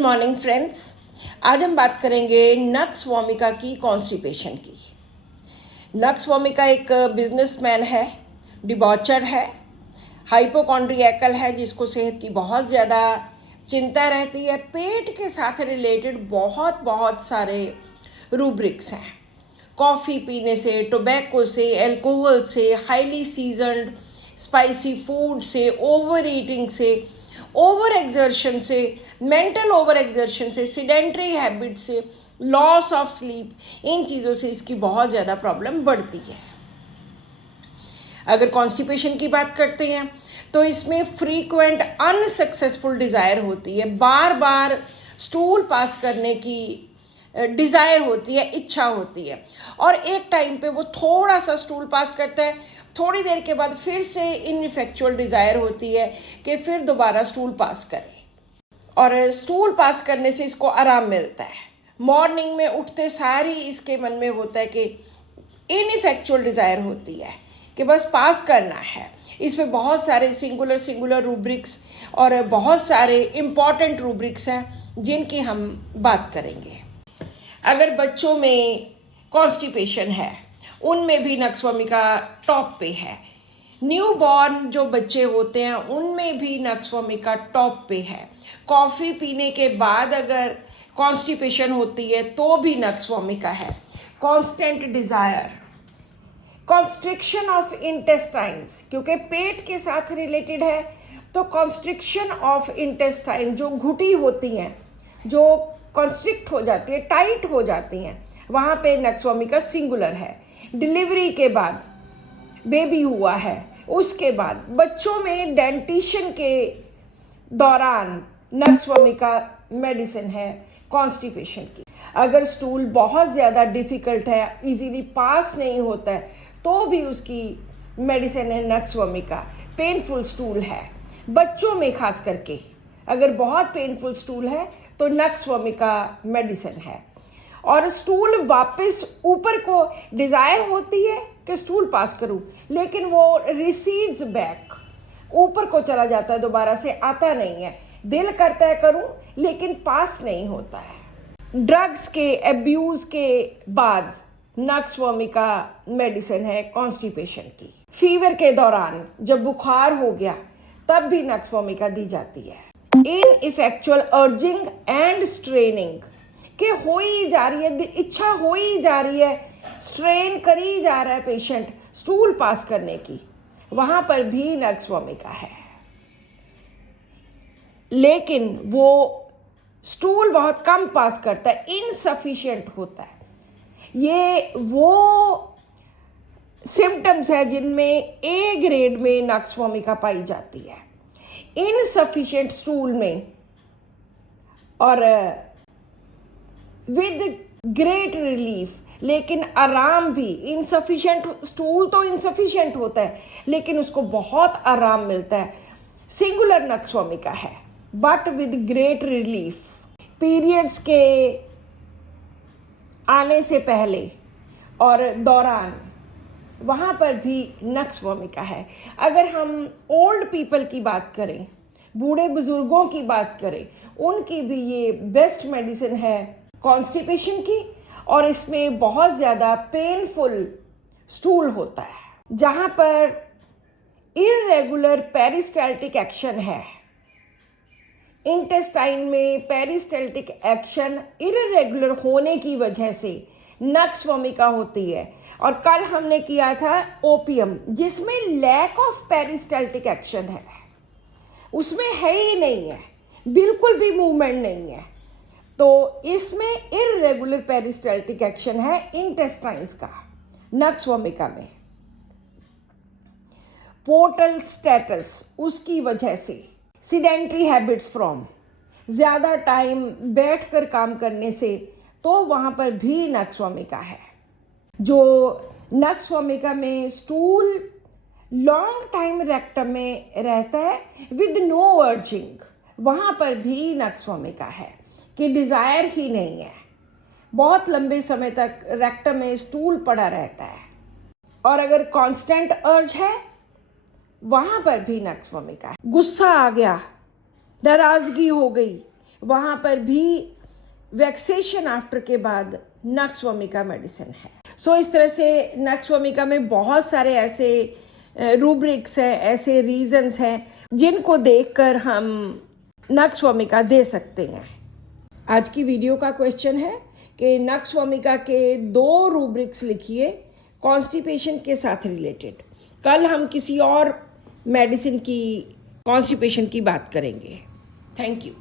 Morning friends. आज हम बात करेंगे नक्स वोमिका की कॉन्स्टिपेशन की। नक्स वोमिका एक बिजनेसमैन है, डिबॉचर है, हाइपोकॉन्ड्रियकल है, जिसको सेहत की बहुत ज़्यादा चिंता रहती है। पेट के साथ रिलेटेड बहुत सारे रूब्रिक्स हैं। कॉफ़ी पीने से, टोबैको से, अल्कोहल से, हाईली सीजनड स्पाइसी फूड से, ओवर ईटिंग से, ओवर एक्सर्शन से, मेंटल ओवर एक्सर्शन से, सीडेंट्री हैबिट से, लॉस ऑफ स्लीप, इन चीज़ों से इसकी बहुत ज़्यादा प्रॉब्लम बढ़ती है। अगर कॉन्स्टिपेशन की बात करते हैं तो इसमें फ्रीक्वेंट अनसक्सेसफुल डिज़ायर होती है, बार बार स्टूल पास करने की डिज़ायर होती है, इच्छा होती है, और एक टाइम पे वो थोड़ा सा स्टूल पास करता है, थोड़ी देर के बाद फिर से इनइफेक्चुअल डिज़ायर होती है कि फिर दोबारा स्टूल पास करे, और स्टूल पास करने से इसको आराम मिलता है। मॉर्निंग में उठते सारी इसके मन में होता है कि इनइफेक्चुअल डिज़ायर होती है कि बस पास करना है। इसमें बहुत सारे सिंगुलर रूब्रिक्स और बहुत सारे इम्पॉर्टेंट रूब्रिक्स हैं जिनकी हम बात करेंगे। अगर बच्चों में कॉन्स्टिपेशन है, उनमें भी नक्स वोमिका टॉप पे है। न्यू बॉर्न जो बच्चे होते हैं उनमें भी नक्स वोमिका टॉप पे है। कॉफ़ी पीने के बाद अगर कॉन्स्टिपेशन होती है तो भी नक्स वोमिका है। Constant desire, constriction of intestines, क्योंकि पेट के साथ रिलेटेड है तो कॉन्स्ट्रिक्शन ऑफ इंटेस्टाइन जो घुटी होती हैं, जो कॉन्स्ट्रिक्ट हो जाती है, टाइट हो जाती हैं, वहाँ पे नक्स वोमिका सिंगुलर है। डिलीवरी के बाद बेबी हुआ है, उसके बाद बच्चों में डेंटिशन के दौरान नक्स वोमिका मेडिसिन है कॉन्स्टिपेशन की। अगर स्टूल बहुत ज़्यादा डिफ़िकल्ट है, इजीली पास नहीं होता है, तो भी उसकी मेडिसिन है नक्स वोमिका। पेनफुल स्टूल है बच्चों में, खास करके अगर बहुत पेनफुल स्टूल है तो नक्स वोमिका मेडिसिन है। और स्टूल वापस ऊपर को डिज़ायर होती है कि स्टूल पास करूं, लेकिन वो रिसीड्स बैक, ऊपर को चला जाता है, दोबारा से आता नहीं है। दिल करता है करूं, लेकिन पास नहीं होता है। ड्रग्स के अब्यूज़ के बाद नक्स वोमिका मेडिसिन है कॉन्स्टिपेशन की। फीवर के दौरान जब बुखार हो गया तब भी नक्स वोमिका दी जाती है। इनइफेक्चुअल अर्जिंग एंड स्ट्रेनिंग के हो ही जा रही है, इच्छा हो ही जा रही है, स्ट्रेन कर ही जा रहा है पेशेंट स्टूल पास करने की, वहाँ पर भी नक्स वोमिका है। लेकिन वो स्टूल बहुत कम पास करता है, इनसफिशिएंट होता है। ये वो सिम्टम्स है जिनमें ए ग्रेड में नक्स वोमिका पाई जाती है। इनसफिशिएंट स्टूल में और विद ग्रेट रिलीफ, लेकिन आराम भी। इनसफिशिएंट स्टूल तो इनसफिशिएंट होता है, लेकिन उसको बहुत आराम मिलता है। सिंगुलर नक्स वोमिका है but with great relief. Periods के आने से पहले और दौरान वहाँ पर भी नक्स वोमिका है। अगर हम ओल्ड पीपल की बात करें, बूढ़े बुजुर्गों की बात करें, उनकी भी ये बेस्ट मेडिसिन है कॉन्स्टिपेशन की। और इसमें बहुत ज़्यादा पेनफुल स्टूल होता है, जहाँ पर इर्रेगुलर पेरिस्टाल्टिक एक्शन है। इंटेस्टाइन में पेरिस्टाल्टिक एक्शन इर्रेगुलर होने की वजह से नक्स वोमिका होती है। और कल हमने किया था ओपियम, जिसमें लैक ऑफ पेरिस्टाल्टिक एक्शन है, उसमें है ही नहीं है, बिल्कुल भी मूवमेंट नहीं है। तो इसमें इर्रेगुलर पेरिस्टाल्टिक एक्शन है इंटेस्टाइन्स का नक्स वोमिका में। पोर्टल स्टेटस, उसकी वजह से सीडेंट्री हैबिट्स फ्रॉम, ज़्यादा टाइम बैठकर काम करने से, तो वहाँ पर भी नक्स वोमिका है। जो नक्स वोमिका में स्टूल लॉन्ग टाइम रेक्टम में रहता है विद नो अर्जिंग, वहाँ पर भी नक्स वोमिका है कि डिज़ायर ही नहीं है, बहुत लंबे समय तक रेक्टम में स्टूल पड़ा रहता है। और अगर कांस्टेंट अर्ज है, वहाँ पर भी नक्स वोमिका है। गुस्सा आ गया, नाराज़गी हो गई, वहाँ पर भी वैक्सेशन आफ्टर के बाद नक्सवमिका मेडिसिन है। सो इस तरह से नक्सवमिका में बहुत सारे ऐसे रूब्रिक्स हैं, ऐसे रीजंस हैं जिनको देखकर हम नक्सवमिका दे सकते हैं। आज की वीडियो का क्वेश्चन है कि नक्सवमिका के 2 रूब्रिक्स लिखिए कॉन्स्टिपेशन के साथ रिलेटेड। कल हम किसी और मेडिसिन की कॉन्स्टिपेशन की बात करेंगे। Thank you.